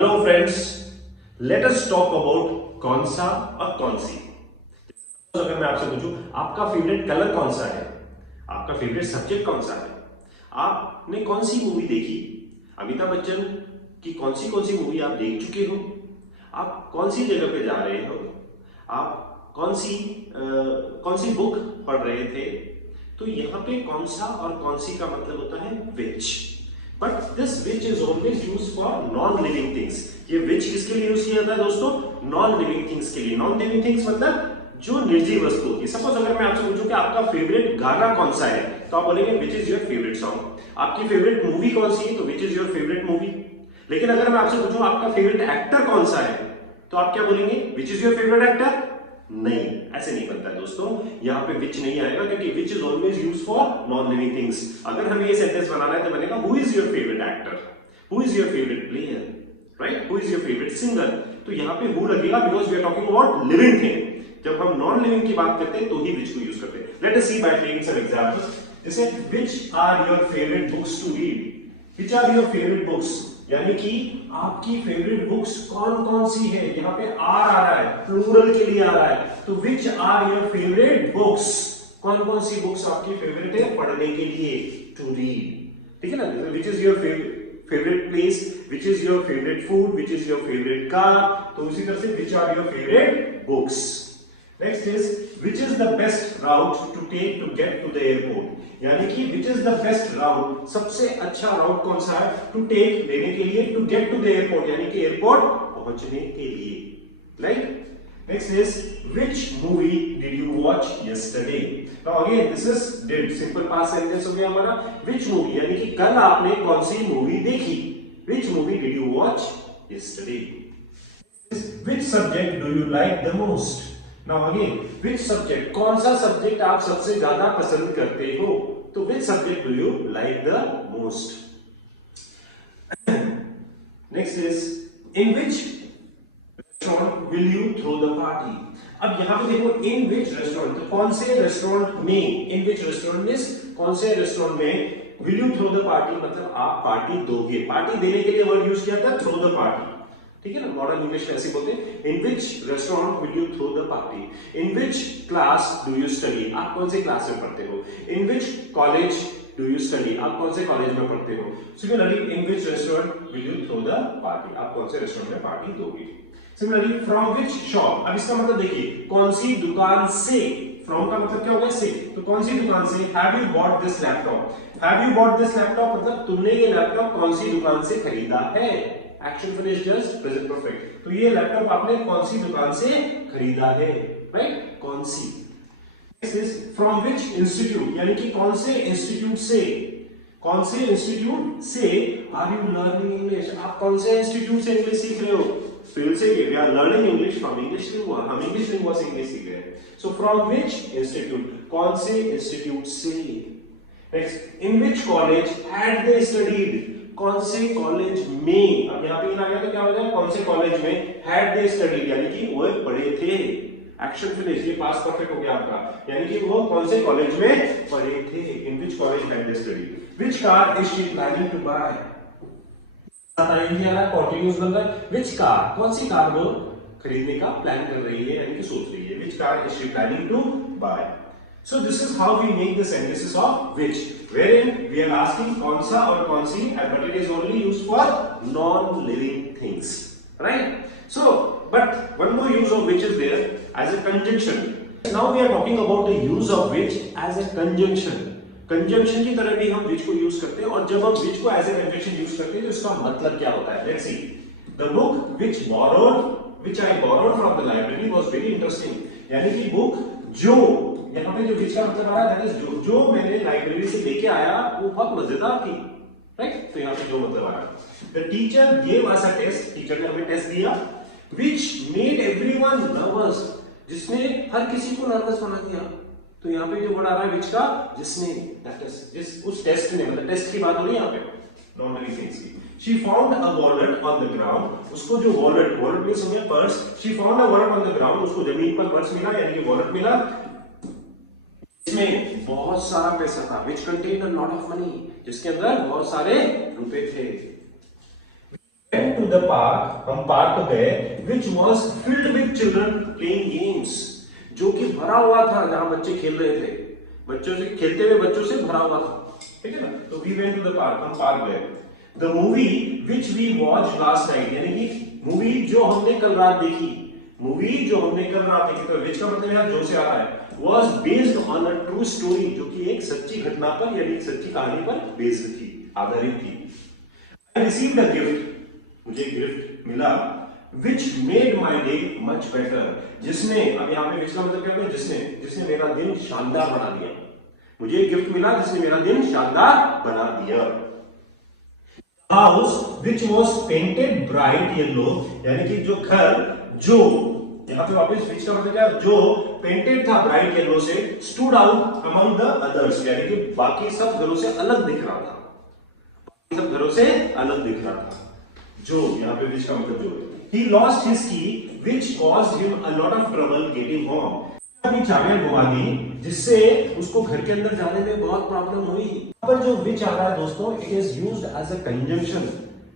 Hello friends, let us talk about कौन सा और कौन सी। तो अगर मैं आपसे पूछूं आपका फेवरेट कलर कौन सा है, आपका फेवरेट सब्जेक्ट कौन सा है, आपने कौन सी मूवी देखी, अमिताभ बच्चन की कौन सी मूवी आप देख चुके हो, आप कौन सी जगह पे जा रहे हो, आप कौन सी बुक पढ़ रहे थे। तो यहाँ पे कौन सा और कौन सी का मतलब होता है which. But this which is always use for non living things. ये विच किसके लिए यूज किया जाता है दोस्तों? नॉन लिविंग थिंग्स के लिए। नॉन लिविंग थिंग्स मतलब जो निर्जीव वस्तु होती है। सपोज अगर मैं आपसे पूछूं कि आपका फेवरेट गाना कौन सा है, तो आप बोलेंगे विच इज योर फेवरेट सॉन्ग। आपकी फेवरेट मूवी कौन सी है, तो विच इज योर फेवरेट मूवी। लेकिन अगर मैं आपसे पूछूं आपका फेवरेट एक्टर कौन सा है, तो आप क्या बोलेंगे? विच इज योर फेवरेट एक्टर। नहीं, ऐसे नहीं बनता है दोस्तों। यहाँ पे विच नहीं आएगा क्योंकि which is always use for non living things. अगर हमें ये सेंटेंस बनाना है तो बनेगा who is your favourite actor, who is your favourite player, right, who is your favourite singer. तो यहाँ पे हु लगेगा because we are talking about living thing. जब हम नॉन लिविंग की बात करते हैं तो ही विच को यूज करते हैं। Let us see by taking some examples. जैसे which are your favourite books to read, which are your favourite books, यानी कि आपकी फेवरेट बुक्स कौन कौन सी है। यहाँ पे आर आ रहा है, प्लूरल के लिए आ रहा है। तो which are your favourite books, कौन कौन सी बुक्स आपकी फेवरेट है पढ़ने के लिए, टू रीड। ठीक है ना। Which is your favourite place, which is your favourite food, which is your favourite car. तो उसी तरह से which are your favourite books. Next is which is the best route to take to get to the airport, यानी कि which is the best route, सबसे अच्छा राउट कौन सा है टू टेक, लेने के लिए, to get to the airport, यानी कि एयरपोर्ट पहुंचने के लिए, right. Next is which movie did you watch yesterday. Now again this is did, simple past sentence हो गया हमारा। विच मूवी यानी कि कल आपने कौन सी मूवी देखी, विच movie did you watch yesterday. Which subject do you like the most. Now again which subject, कौन सा सब्जेक्ट आप सबसे ज्यादा पसंद करते हो, तो which subject do you like the most. Next is in which restaurant will you throw the party. अब यहां पे देखो इन विच रेस्टोरेंट, तो कौन से रेस्टोरेंट में, इन विच रेस्टोरेंट मींस कौन से रेस्टोरेंट में, will you throw the party मतलब आप पार्टी दोगे। पार्टी देने के लिए वर्ड यूज किया था थ्रो द पार्टी, ठीक है ना। मॉडर्न इंग्लिश में ऐसे बोलते हैं। In which restaurant will you throw the party. In which class do you study, आप कौन से क्लास में पढ़ते हो। In which college do you study, आप कौन से कॉलेज में पढ़ते हो। Similarly in which restaurant will you throw the party, आप कौन से रेस्टोरेंट में पार्टी दोगे। सिमिलरली फ्रॉम विच शॉप, अब इसका मतलब देखिए कौन सी दुकान से, फ्रॉम का मतलब क्या होगा से, तो कौन सी दुकान से। Have you bought this laptop, have you bought this laptop मतलब तुमने ये लैपटॉप कौन सी दुकान से खरीदा है। Action finish just present perfect, तो ये लैपटॉप आपने कौन सी दुकान से खरीदा है, राइट, कौन सी। फ्रॉम विच इंस्टीट्यूट, यानी कि कौन से इंस्टीट्यूट से, कौन से इंस्टीट्यूट से आर यू लर्निंग इंग्लिश, आप कौन से इंस्टीट्यूट से इंग्लिश सीख रहे हो। फील्ड से we are learning English from English Lingua, हम इंग्लिश लिंगुआ से इंग्लिश सीख रहे हैं। सो फ्रॉम विच इंस्टीट्यूट, कौन से इंस्टीट्यूट से। Next in which college had they studied, कौन से कॉलेज में, अब यहाँ पे आ गया तो क्या हो जाएगा, कौन से कॉलेज में हैड दे स्टडीड, यानी कि वो पढ़े थे। एक्शन फिनिश, ये पास्ट परफेक्ट हो गया आपका, यानी कि वो कौन से कॉलेज में पढ़े थे। In which college had they studied. Which car is she planning to buy, continuous बन रहा है। विच कार, कौन सी कार वो खरीदने का प्लान कर रही है, यानी कि सोच रही है। Which car is she planning to buy. So this is how we make the sentences of which, wherein we are asking कौन सा और कौन सी, but it is only used for non-living things, right? So, but one more use of which is there as a conjunction. Now we are talking about the use of which as a conjunction. Conjunction की तरह भी हम which को use करते हैं, और जब हम which को as a conjunction यूज करते हैं तो इसका मतलब क्या होता है। Let's see. The book which I borrowed from the library was very interesting. यानी कि बुक जो, यहाँ पे जो विच का मतलब आ रहा है जो मैंने लाइब्रेरी से लेके आया वो बहुत मजेदार थी, राइट। तो यहाँ पे जो मतलब आ रहा है। The teacher gave us a test, teacher ने हमें टेस्ट दिया। विच मेड एवरीवन नर्वस, जिसने हर किसी को नर्वस बना दिया। तो यहाँ पे जो वर्ड आ रहा है विच का, जिसने, उस टेस्ट ने, मतलब टेस्ट की बात हो रही है यहाँ पे नॉन लिविंग थिंग्स की। She found a wallet on the ground, उसको जो wallet मींस हो गया purse. She found a wallet on the ground, उसको जमीन पर पर्स मिला, यानी कि वॉलेट मिला, इसमें बहुत सारा पैसा था। Which contained a lot of money, जिसके अंदर बहुत सारे रुपए थे। Went to the park, हम पार्क गए, which was filled with children playing games, जो कि भरा हुआ था, जहां बच्चे खेल रहे थे, बच्चों से खेलते हुए बच्चों से भरा हुआ था, ठीक है ना। तो we went to the park, हम पार्क गए। The movie which we watched last night, यानी कि मूवी जो हमने कल रात देखी, मूवी जो हमने कल रात देखी, तो which का मतलब यहाँ जो से आ रहा है, was based on a true story, जो कि एक सच्ची घटना पर यानी एक सच्ची कहानी पर बेस्ड थी, आधारित थी। I received a gift, मुझे गिफ्ट मिला, which made my day much better, जिसने, अब यहाँ पे which का मतलब क्या है, जिसने मेरा दिन शानदार बना दिया। मुझे एक गिफ्ट मिला जिसने मेरा दिन शानदार बना दिया। House which was painted bright yellow, यानी कि जो घर, जो यहाँ पे वापस which का मतलब क्या है, जो पेंटेड था ब्राइट येलो से, stood out among the others, यानी कि बाकी सब घरों से अलग दिख रहा था, बाकी सब घरों से अलग दिख रहा था। जो यहाँ पे which का मतलब जो, he lost his key which caused him a lot of trouble getting home, अपनी चाबियां गुमा दी जिससे उसको घर के अंदर जाने में बहुत प्रॉब्लम हुई। यहाँ पर जो which आ रहा है दोस्तों, it is used as a conjunction,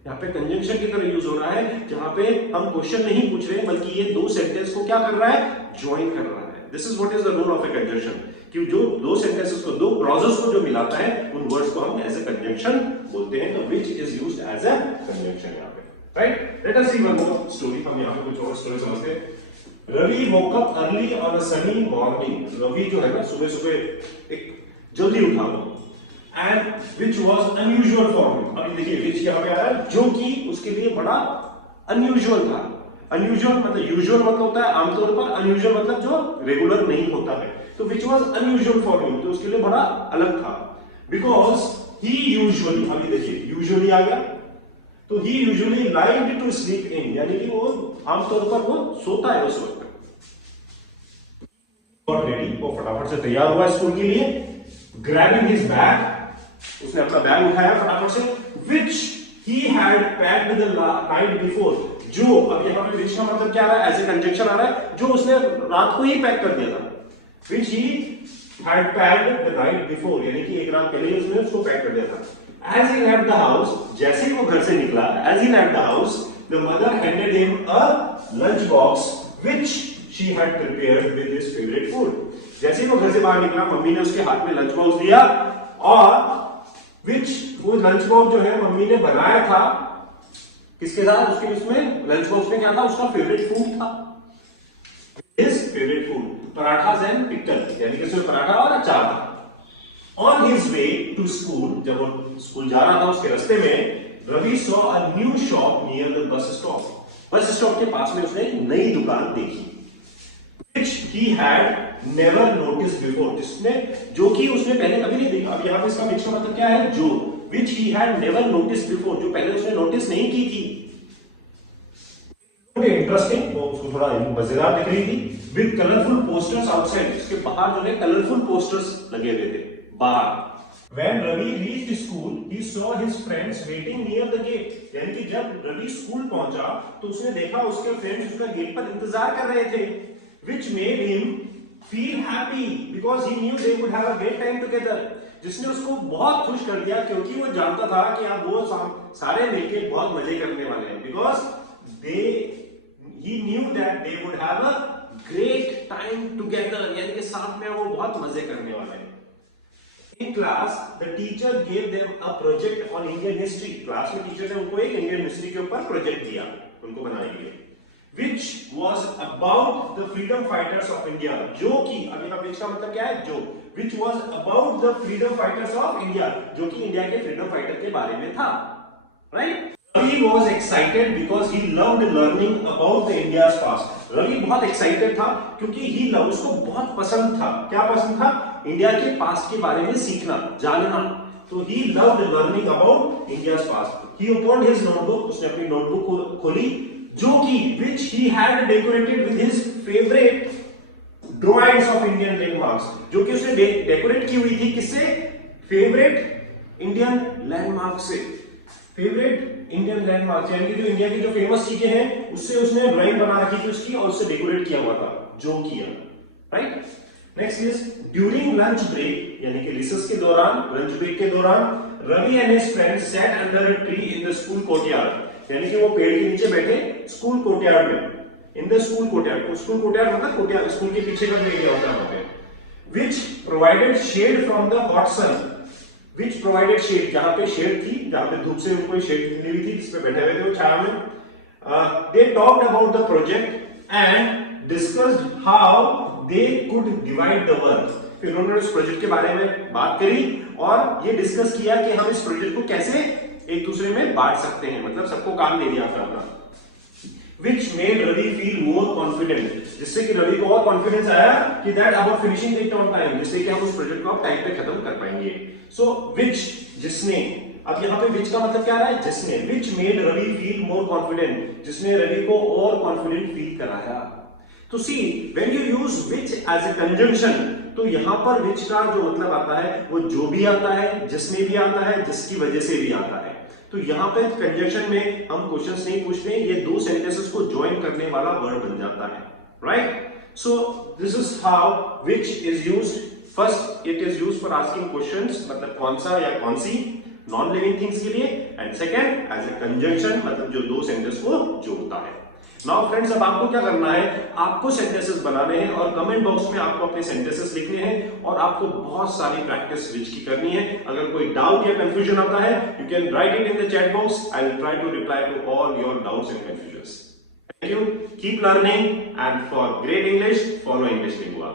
यहाँ पे कंजंक्शन की तरह यूज हो रहा है, जहां पे हम क्वेश्चन नहीं पूछ रहे हैं बल्कि ये दो सेंटेंस को क्या कर रहा है, ज्वाइन कर रहा है। This is what is the rule of A conjunction, कि जो दो सेंटेंसेस को, दो क्लॉजेस को जो मिलाता है, उन वर्ड्स को हम एज ए कंजंक्शन बोलते हैं। तो which is used as a conjunction यहाँ पे, right. Let us see one more story, हम यहाँ पे कुछ और स्टोरी समझते हैं। Ravi woke up early on a sunny morning, Ravi जो है ना सुबह सुबह एक जल्दी उठा वो, and which was unusual for him, अभी देखिए which यहाँ पे आ रहा है, जो कि उसके लिए बड़ा unusual था। unusual मतलब usual मतलब होता है आमतौर पर, unusual मतलब जो रेगुलर नहीं होता है, तो which was unusual for him, तो उसके लिए बड़ा अलग था। because he usually, अभी देखिए usually आ गया, तो he usually liked to sleep in, यानी कि वो आमतौर पर वो सोता है उस वक्त। और रेडी, वो फटाफट से तैयार हुआ स्कूल के लिए, grabbing his bag, उसने अपना बैग उठाया फटाफट से, which he had packed the night before, जो, अब यहाँ पे which का मतलब क्या आ रहा है, एज ए कंजंक्शन आ रहा है, जो उसने रात को ही पैक कर दिया था, which he had packed the night before, यानी कि एक रात पहले उसने उसको पैक कर दिया था। As he left the house, जैसे ही वो घर से निकला, as he left the house, the mother handed him a lunch box which she had prepared with his favorite food, जैसे ही वो घर से बाहर निकला, मम्मी ने उसके हाथ में लंच बॉक्स दिया, और which, वो लंच बॉक्स जो है मम्मी ने बनाया था किसके साथ, उसके उसमें लंच बॉक्स में क्या था, उसका फेवरेट फूड था, his favorite food, parathas and pickle, यानी कि उसमें पराठा और अचार था। On his way to school, जब वो स्कूल जा रहा था उसके रास्ते में, Ravi saw a new shop near the bus stop, bus stop के पास में उसने एक नई दुकान देखी, which he had never noticed before, जिसने, जो कि उसने पहले कभी नहीं देखा। अब यहाँ पे इसका which का मतलब क्या है, जो, which he had never noticed before, जो पहले उसने नोटिस नहीं की थी। इंटरेस्टिंग, वो उसको थोड़ा मजेदार दिख रही थी। With colorful posters outside, इसके बाहर जो है कलरफुल पोस्टर्स लगे हुए थे बाहर। When Ravi reached school, he saw his friends waiting near the gate, यानी कि जब रवि स्कूल पहुंचा तो उसने देखा उसके फ्रेंड्स उसका गेट पर इंतजार कर रहे थे, which made him feel happy because he knew they would have a great time together, जिसने उसको बहुत खुश कर दिया क्योंकि वो जानता था कि आप वो सारे मिलके बहुत मजे करने वाले हैं, because he knew that they would have a great time together, यानी कि साथ में वो बहुत मजे करने वाले हैं। In class, the teacher gave them a project on Indian history. Class में टीचर ने उनको एक इंडियन हिस्ट्री के ऊपर प्रोजेक्ट दिया उनको बनाने के लिए, which was about the freedom fighters of India, जो कि, अभी का which का मतलब क्या है, जो, which was about the freedom fighters of India, जो कि इंडिया के फ्रीडम फाइटर के बारे में था, right? Ravi was excited because he loved learning about the India's past. Ravi बहुत एक्साइटेड था क्योंकि ही लव, उसको बहुत पसंद था, क्या पसंद था, इंडिया के पास्ट के बारे में सीखना, जानना, तो he loved learning about India's past. He opened his notebook, उसने अपनी नोटबुक खोली, जो कि which he had decorated with his favorite drawings of Indian landmarks, जो कि उसने डेकोरेट की हुई थी किससे, फेवरेट इंडियन लैंडमार्क से, फेवरेट इंडियन लैंडमार्क, यानी कि जो इंडिया की जो फेमस चीजें हैं उससे उसने ड्राइंग बना रखी थी उसकी, और उससे डेकोरेट किया हुआ था, जो किया, right. Next is during lunch break, यानी कि रिसेस के दौरान, लंच ब्रेक के दौरान, Ravi and his friends sat under a tree in the school courtyard, यानी कि वो पेड़ के नीचे बैठे स्कूल कोर्टयार्ड में, in the school courtyard. School courtyard मतलब कोर्टयार्ड, स्कूल के पीछे का जो एरिया होता है वहां पे। Which provided shade from the hot sun, which provided shade, जहां पे शेड थी, जहां पे धूप से उनको शेड मिली हुई थी, जिसपे बैठे हुए थे वो छाया में। They talked about the project and discussed how they could divide the work. फिर उन्होंने उस प्रोजेक्ट के बारे में बात करी और ये डिस्कस किया कि हम इस प्रोजेक्ट को कैसे एक दूसरे में बांट सकते हैं, मतलब सबको काम दे दिया अपना। Which made Ravi feel more confident, जिससे कि रवि को और कॉन्फिडेंस आया कि that about finishing it on time, जिससे कि हम उस प्रोजेक्ट को अब टाइम पे खत्म कर पाएंगे। सो which, जिसने, अब यहाँ पे which का मतलब क्या रहा है, जिसने। which made Ravi feel more confident, जिसने रवि को और कॉन्फिडेंट फील कराया। तो see when you use which as a conjunction, तो यहां पर which का जो मतलब आता है वो जो भी आता है, जिसमें भी आता है, जिसकी वजह से भी आता है। तो यहां पे कंजंक्शन में हम क्वेश्चंस नहीं पूछते, ये दो सेंटेंसेस को ज्वाइन करने वाला वर्ड बन जाता है, right. So this is how which is used. First it is used for asking questions, मतलब कौन सा या कौन सी, नॉन लिविंग थिंग्स के लिए। And second as a conjunction, मतलब जो दो सेंटेंस को जोड़ता है। नाउ फ्रेंड्स, अब आपको क्या करना है, आपको सेंटेंसेस बनाने हैं और कमेंट बॉक्स में आपको अपने सेंटेंसेस लिखने हैं और आपको बहुत सारी प्रैक्टिस विच की करनी है। अगर कोई डाउट या कंफ्यूजन आता है, you can write it in the chat box, I will try to reply to all your doubts and confusions. Thank you, keep learning and for great English follow English lingua.